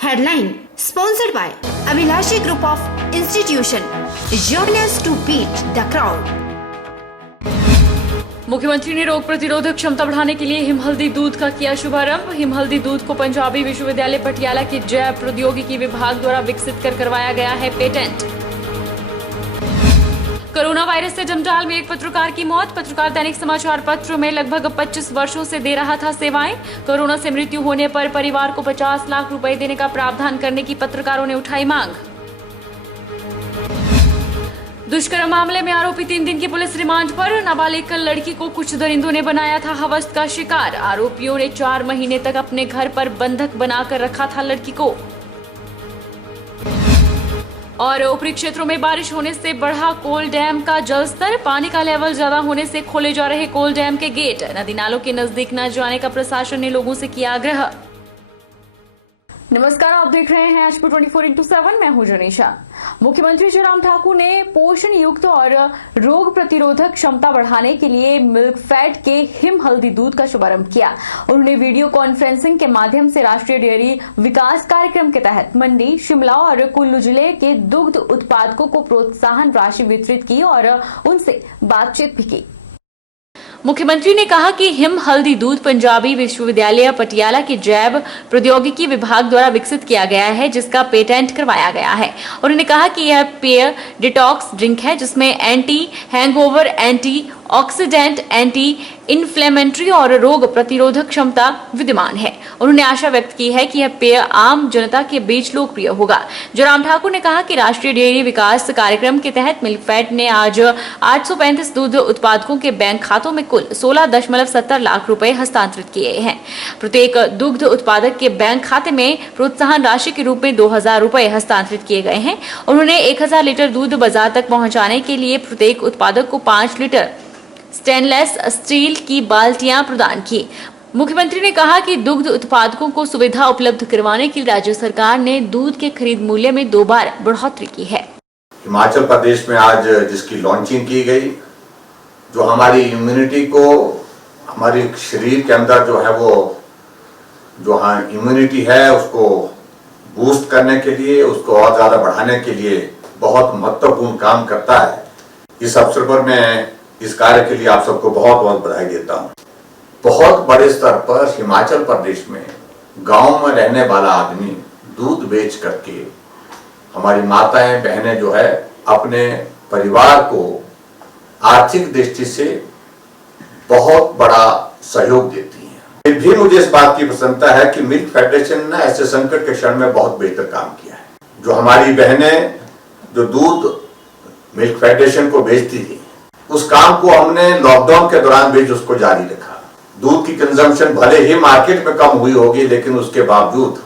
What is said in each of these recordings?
Headline sponsored by Abhilashi Group of Institution. Join us to beat the crowd. मुख्यमंत्री ने रोग प्रतिरोधक क्षमता बढ़ाने के लिए हिमहल्दी दूध का किया शुभारंभ। हिमहल्दी दूध को पंजाबी विश्वविद्यालय पटियाला के जैव प्रौद्योगिकी विभाग द्वारा विकसित कर करवाया गया है पेटेंट। कोरोना वायरस से जंजाल में एक पत्रकार की मौत। पत्रकार दैनिक समाचार पत्र में लगभग 25 वर्षों से दे रहा था सेवाएं। कोरोना से मृत्यु होने पर परिवार को 50 लाख रुपए देने का प्रावधान करने की पत्रकारों ने उठाई मांग। दुष्कर्म मामले में आरोपी 3 दिन की पुलिस रिमांड पर। नाबालिग लड़की को कुछ दरिंदों ने बनाया था हवस का शिकार। आरोपियों ने 4 महीने तक अपने घर पर बंधक बनाकर रखा था लड़की को। और ऊपरी क्षेत्रों में बारिश होने से बढ़ा कोल डैम का जलस्तर। पानी का लेवल ज्यादा होने से खोले जा रहे कोल डैम के गेट। नदी नालों के नजदीक न जाने का प्रशासन ने लोगों से किया आग्रह। नमस्कार, आप देख रहे हैं एचपी 24x7। मैं हूं जनीशा। मुख्यमंत्री जयराम ठाकुर ने पोषण युक्त और रोग प्रतिरोधक क्षमता बढ़ाने के लिए मिल्क फैट के हिम हल्दी दूध का शुभारंभ किया। उन्होंने वीडियो कॉन्फ्रेंसिंग के माध्यम से राष्ट्रीय डेयरी विकास कार्यक्रम के तहत मंडी, शिमला और कुल्लू जिले के दुग्ध उत्पादकों को प्रोत्साहन राशि वितरित की और उनसे बातचीत भी की। मुख्यमंत्री ने कहा कि हिम हल्दी दूध पंजाबी विश्वविद्यालय पटियाला के जैव प्रौद्योगिकी विभाग द्वारा विकसित किया गया है, जिसका पेटेंट करवाया गया है। उन्होंने कहा कि यह पेय डिटॉक्स ड्रिंक है, जिसमें anti hangover, anti oxidant, anti inflammatory और रोग प्रतिरोधक क्षमता विद्यमान है। उन्होंने आशा व्यक्त की है कि यह पेय आम जनता के बीच लोकप्रिय होगा। जयराम ठाकुर ने कहा कि राष्ट्रीय डेयरी विकास कार्यक्रम के तहत मिल्कफेड ने आज 835 दूध उत्पादकों के बैंक खातों में कुल 16.70 लाख रुपए हस्तांतरित किए हैं। प्रत्येक दुग्ध उत्पादक के बैंक खाते में प्रोत्साहन राशि के रूप में 2000 रुपए हस्तांतरित किए गए हैं। उन्होंने 1000 लीटर दूध बाजार तक पहुंचाने के लिए प्रत्येक उत्पादक को 5 लीटर स्टेनलेस स्टील की बाल्टियां प्रदान की। मुख्यमंत्री ने कहा कि दुग्ध उत्पादकों को सुविधा उपलब्ध करवाने के लिए राज्य सरकार ने दूध के खरीद मूल्य में 2 बार बढ़ोतरी की है। हिमाचल प्रदेश में आज जिसकी लॉन्चिंग की गई, जो हमारी इम्यूनिटी को, हमारे शरीर के अंदर जो है वो जो इम्यूनिटी है उसको बूस्ट करने के लिए, उसको और ज्यादा बढ़ाने के लिए बहुत महत्वपूर्ण काम करता है। इस अवसर पर मैं इस कार्य के लिए आप सबको बहुत बहुत बधाई देता हूँ। बहुत बड़े स्तर पर हिमाचल प्रदेश में गांव में रहने वाला आदमी दूध बेच करके हमारी माताएं बहनें जो है अपने परिवार को आर्थिक दृष्टि से बहुत बड़ा सहयोग देती हैं। फिर भी मुझे इस बात की प्रसन्नता है कि मिल्क फेडरेशन ने ऐसे संकट के क्षण में बहुत बेहतर काम किया है। जो हमारी बहनें जो दूध मिल्क फेडरेशन को बेचती थी, उस काम को हमने लॉकडाउन के दौरान भी उसको जारी रखा। दूध की कंजम्पशन भले ही मार्केट में कम हुई होगी, लेकिन उसके बावजूद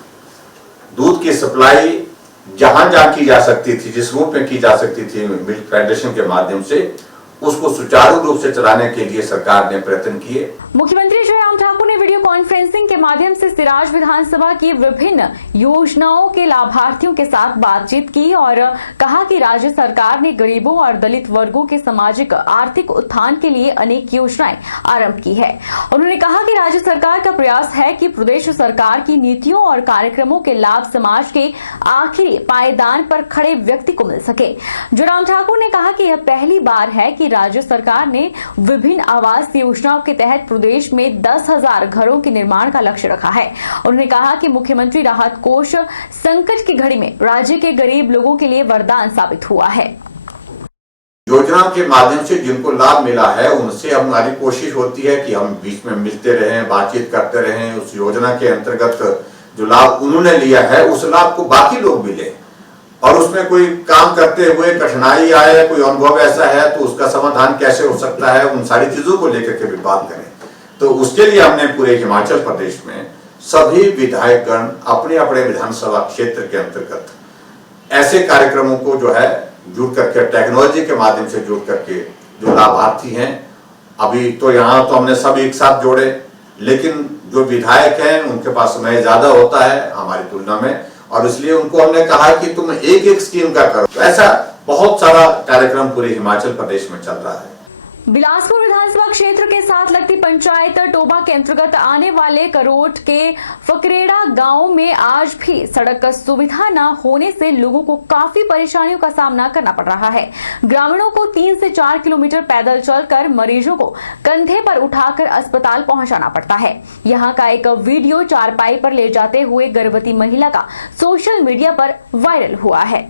दूध की सप्लाई जहां जहां की जा सकती थी, जिस रूप में की जा सकती थी मिल्क फेडरेशन के माध्यम से, उसको सुचारू रूप से चलाने के लिए सरकार ने प्रयत्न किए। मुख्यमंत्री जयराम ठाकुर ने वीडियो कॉन्फ्रेंसिंग के माध्यम से सिराज विधानसभा की विभिन्न योजनाओं के लाभार्थियों के साथ बातचीत की और कहा कि राज्य सरकार ने गरीबों और दलित वर्गों के सामाजिक आर्थिक उत्थान के लिए अनेक योजनाएं आरंभ की है। उन्होंने कहा कि राज्य सरकार का प्रयास है कि प्रदेश सरकार की नीतियों और कार्यक्रमों के लाभ समाज के आखिरी पायदान पर खड़े व्यक्ति को मिल सके। जयराम ठाकुर ने कहा कि यह पहली बार है कि राज्य सरकार ने विभिन्न आवास योजनाओं के तहत प्रदेश में 10,000 घरों के निर्माण का लक्ष्य रखा है। उन्होंने कहा कि मुख्यमंत्री राहत कोष संकट की घड़ी में राज्य के गरीब लोगों के लिए वरदान साबित हुआ है। योजना के माध्यम से जिनको लाभ मिला है, उनसे हमारी कोशिश होती है कि हम बीच में मिलते रहें, बातचीत करते रहें। उस योजना के अंतर्गत जो लाभ उन्होंने लिया है, उस लाभ को बाकी लोग भी लें, और उसमें कोई काम करते हुए कठिनाई आए, कोई अनुभव ऐसा है तो उसका समाधान कैसे हो सकता है, उन सारी चीजों को लेकर के भी बात करें। तो उसके लिए हमने पूरे हिमाचल प्रदेश में सभी विधायकगण अपने अपने विधानसभा क्षेत्र के अंतर्गत ऐसे कार्यक्रमों को जो है जुड़ करके, टेक्नोलॉजी के माध्यम से जुड़ करके जो लाभार्थी हैं, अभी तो यहाँ तो हमने सब एक साथ जोड़े, लेकिन जो विधायक हैं उनके पास समय ज्यादा होता है हमारी तुलना में, और इसलिए उनको हमने कहा कि तुम एक एक स्कीम का करो। तो ऐसा बहुत सारा कार्यक्रम पूरे हिमाचल प्रदेश में चल रहा है। बिलासपुर विधानसभा क्षेत्र के साथ लगती पंचायत टोबा के अंतर्गत आने वाले करोट के फकरेड़ा गांव में आज भी सड़क सुविधा न होने से लोगों को काफी परेशानियों का सामना करना पड़ रहा है। ग्रामीणों को 3 से 4 किलोमीटर पैदल चलकर मरीजों को कंधे पर उठाकर अस्पताल पहुंचाना पड़ता है। यहां का एक वीडियो चारपाई पर ले जाते हुए गर्भवती महिला का सोशल मीडिया पर वायरल हुआ है।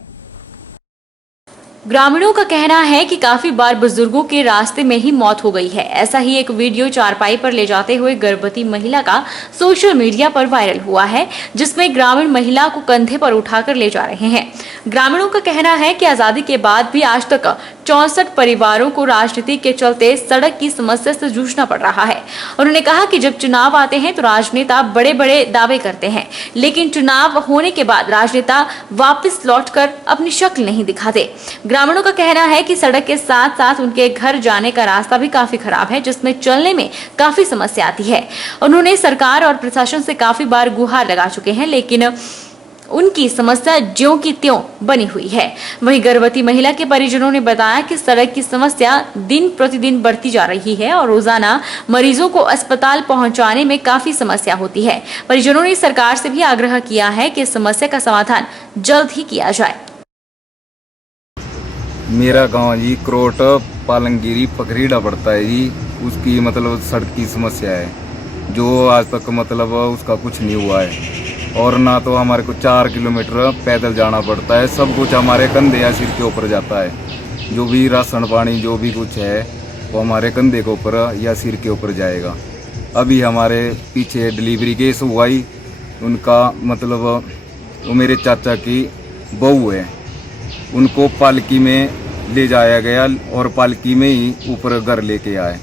ग्रामीणों का कहना है कि काफी बार बुजुर्गों के रास्ते में ही मौत हो गई है। ऐसा ही एक वीडियो चारपाई पर ले जाते हुए गर्भवती महिला का सोशल मीडिया पर वायरल हुआ है, जिसमें ग्रामीण महिला को कंधे पर उठाकर ले जा रहे हैं। ग्रामीणों का कहना है कि आजादी के बाद भी आज तक 64 परिवारों को राजनीति के चलते सड़क की समस्या से जूझना पड़ रहा है। उन्होंने कहा कि जब चुनाव आते हैं तो राजनेता बड़े बड़े दावे करते हैं, लेकिन चुनाव होने के बाद राजनेता वापस लौटकर अपनी शक्ल नहीं दिखाते। ग्रामीणों का कहना है कि सड़क के साथ साथ उनके घर जाने का रास्ता भी काफी खराब है, जिसमें चलने में काफी समस्या आती है। उन्होंने सरकार और प्रशासन से काफी बार गुहार लगा चुके हैं, लेकिन उनकी समस्या ज्यों की त्यों बनी हुई है। वहीं गर्भवती महिला के परिजनों ने बताया कि सड़क की समस्या दिन प्रतिदिन बढ़ती जा रही है और रोजाना मरीजों को अस्पताल पहुंचाने में काफी समस्या होती है। परिजनों ने सरकार से भी आग्रह किया है कि इस समस्या का समाधान जल्द ही किया जाए। मेरा गांव जी करोट पालनगिरी फकरीड़ा पड़ता है जी। उसकी मतलब सड़क की समस्या है, जो आज तक मतलब उसका कुछ नहीं हुआ है। और ना तो हमारे को 4 किलोमीटर पैदल जाना पड़ता है। सब कुछ हमारे कंधे या सिर के ऊपर जाता है। जो भी राशन पानी जो भी कुछ है वो हमारे कंधे के ऊपर या सिर के ऊपर जाएगा। अभी हमारे पीछे डिलीवरी केस हुआ ही, उनका मतलब वो मेरे चाचा की बहू है, उनको पालकी में ले जाया गया और पालकी में ही ऊपर घर लेके आए।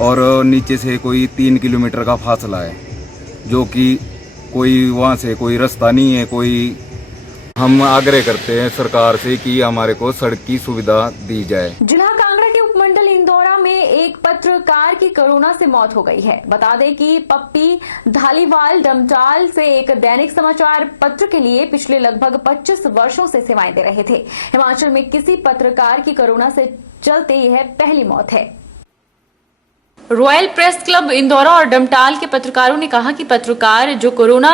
और नीचे से कोई 3 किलोमीटर का फासला है, जो कि कोई वहाँ से कोई रास्ता नहीं है। कोई हम आग्रह करते हैं सरकार से कि हमारे को सड़क की सुविधा दी जाए। जिला कांगड़ा के उपमंडल इंदौरा में एक पत्रकार की कोरोना से मौत हो गई है। बता दें कि पप्पी धालीवाल डमटाल से एक दैनिक समाचार पत्र के लिए पिछले लगभग 25 वर्षों से सेवाएं दे रहे थे। हिमाचल में किसी पत्रकार की कोरोना से चलते यह पहली मौत है। रॉयल प्रेस क्लब इंदौरा और डमटाल के पत्रकारों ने कहा कि पत्रकार जो कोरोना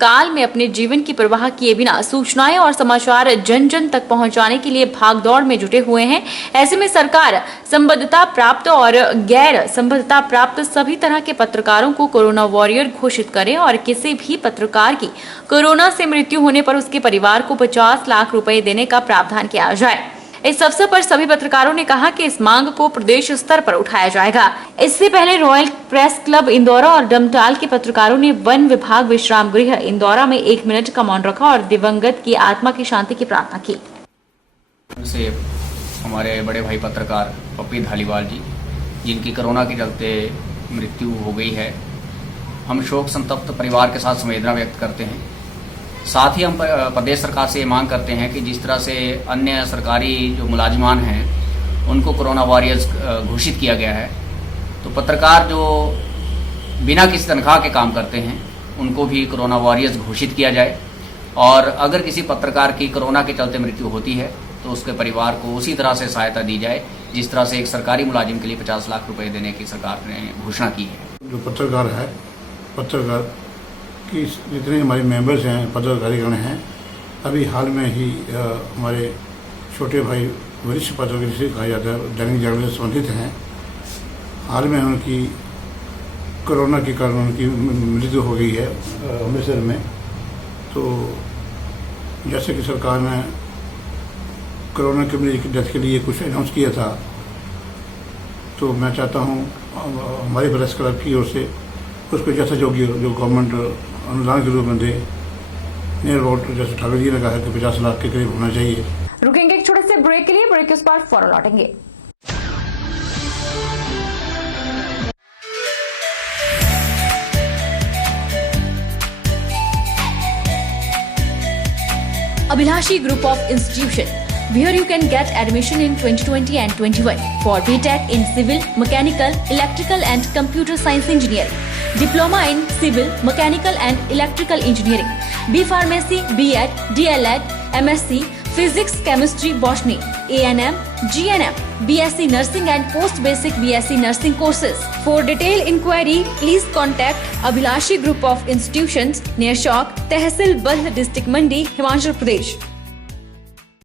काल में अपने जीवन की परवाह किए बिना सूचनाएं और समाचार जन जन तक पहुंचाने के लिए भागदौड़ में जुटे हुए हैं। ऐसे में सरकार संबद्धता प्राप्त और गैर संबद्धता प्राप्त सभी तरह के पत्रकारों को कोरोना वॉरियर घोषित करे और किसी भी पत्रकार की कोरोना से मृत्यु होने पर उसके परिवार को 50 लाख रुपए देने का प्रावधान किया जाए। इस अवसर पर सभी पत्रकारों ने कहा कि इस मांग को प्रदेश स्तर पर उठाया जाएगा। इससे पहले रॉयल प्रेस क्लब इंदौरा और डमटाल के पत्रकारों ने वन विभाग विश्राम गृह इंदौरा में 1 मिनट का मौन रखा और दिवंगत की आत्मा की शांति की प्रार्थना की। से हमारे बड़े भाई पत्रकार पप्पी धालीवाल जी, जिनकी कोरोना के चलते मृत्यु हो गई है, हम शोक संतप्त परिवार के साथ संवेदना व्यक्त करते हैं। साथ ही हम प्रदेश सरकार से ये मांग करते हैं कि जिस तरह से अन्य सरकारी जो मुलाजिमान हैं उनको कोरोना वॉरियर्स घोषित किया गया है, तो पत्रकार जो बिना किसी तनख्वाह के काम करते हैं उनको भी कोरोना वॉरियर्स घोषित किया जाए। और अगर किसी पत्रकार की कोरोना के चलते मृत्यु होती है तो उसके परिवार को उसी तरह से सहायता दी जाए जिस तरह से एक सरकारी मुलाजिम के लिए 50 लाख रुपए देने की सरकार ने घोषणा की है। जो पत्रकार है, पत्रकार की जितने हमारे मेंबर्स हैं, पत्रकारीगण हैं, अभी हाल में ही हमारे छोटे भाई वरिष्ठ पत्रकार जिसे कहा जाता है दैनिक जागरण से संबंधित हैं, हाल में उनकी कोरोना के कारण उनकी मृत्यु हो गई है अमृतसर में। तो जैसे कि सरकार ने कोरोना के मरीज की डेथ के लिए कुछ अनाउंस किया था, तो मैं चाहता हूँ हमारे प्रेस क्लब की ओर से उसको जैसा योग्य जो गवर्नमेंट अनुदान के रूप में दे। नियर अबाउट जैसे ठाकुर जी ने कहा है कि 50 लाख के करीब होना चाहिए। रुकेंगे एक छोटे से ब्रेक के लिए, ब्रेक के बाद फौरन लौटेंगे। Abhilashi Group of Institution, where you can get admission in 2020 and 21 for BTech in Civil, Mechanical, Electrical and Computer Science Engineering, Diploma in Civil, Mechanical and Electrical Engineering, B Pharmacy, B.Ed, D.Led, MSc, Physics, Chemistry, Botany, A&M, GNM, BSc Nursing and Post Basic BSc Nursing courses. For detailed inquiry, please contact Abhilashi Group of Institutions near Chowk, Tehsil Baldh, District Mandi, Himachal Pradesh.